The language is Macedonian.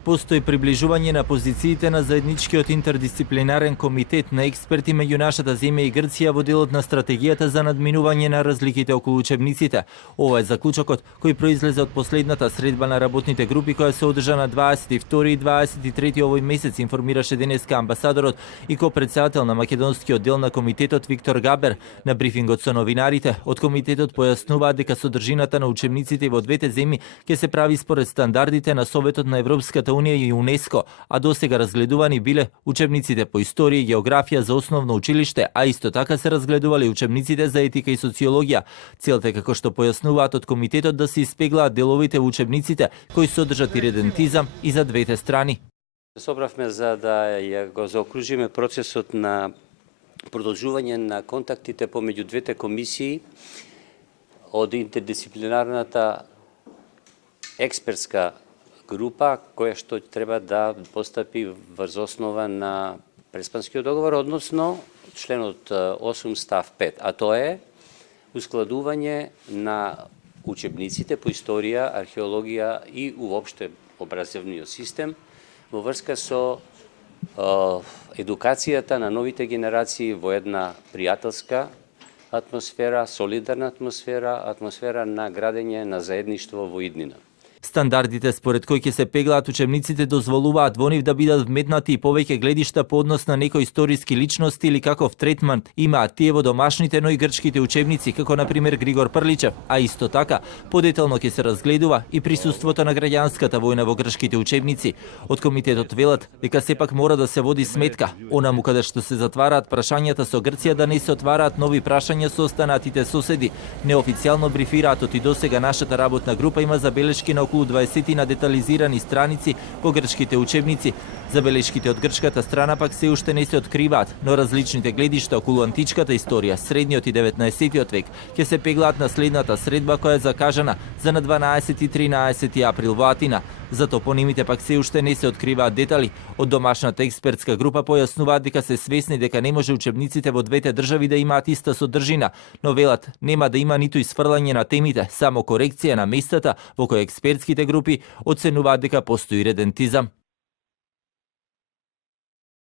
Постои приближување на позициите на заедничкиот интердисциплинарен комитет на експерти меѓу нашата земја и Грција во делот на стратегијата за надминување на разликите околу учебниците. Ова е заклучокот кој произлезе од последната средба на работните групи која се одржа на 22 и 23 овој месец, информираше денеска амбасадорот и ко-председател на македонскиот дел на комитетот Виктор Габер. На брифингот со новинарите од комитетот појаснуваат дека содржината на учебниците во двете земји ќе се прави според стандардите на Советот на Европската Унија и ЮНЕСКО, а досега разгледувани биле учебниците по историја и географија за основно училиште, а исто така се разгледували учебниците за етика и социологија. Целта е, како што појаснуваат од комитетот, да се испеглаат деловите во учебниците кои содржат иредентизам и за двете страни. Собравме за да го заокружиме процесот на продолжување на контактите помеѓу двете комисии од интердисциплинарната експертска група која што треба да постапи врз основа на Преспанскиот договор, односно членот 8 став 5, а тоа е ускладување на учебниците по историја, археологија и уопште образовниот систем во врска со едукацијата на новите генерации во една пријателска атмосфера, солидарна атмосфера, атмосфера на градење на заедништво во иднина. Стандардите според кои ќе се пеглаат учебниците дозволуваат во нив да бидат вметнати и повеќе гледишта по однос на некои историски личности или каков третман имаат тие во домашните, но и грчките учебници, како на пример Григор Прличев, а исто така подетално ќе се разгледува и присуството на граѓанската војна во грчките учебници. Од комитетот велат дека сепак мора да се води сметка онаму каде што се затвараат прашањата со Грција да не се отвараат нови прашања со останатите соседи. Неофицијално брифираатот и досега нашата работна група има забелешки на околу 20 на детализирани страници во грчките учебници. Забелешките од грчката страна пак се уште не се откриваат, но различните гледишта околу античката историја, средниот и 19 век ќе се пеглаат на следната средба која е закажана за на 12 и 13 април во Атина. За топонимите пак се уште не се откриваат детали. Од домашната експертска група појаснуваат дека се свесни дека не може учебниците во двете држави да имаат иста содржина, но велат нема да има ниту исфрлање на темите, само корекција на местата во кои експертските групи оценуваат дека постои редентизам.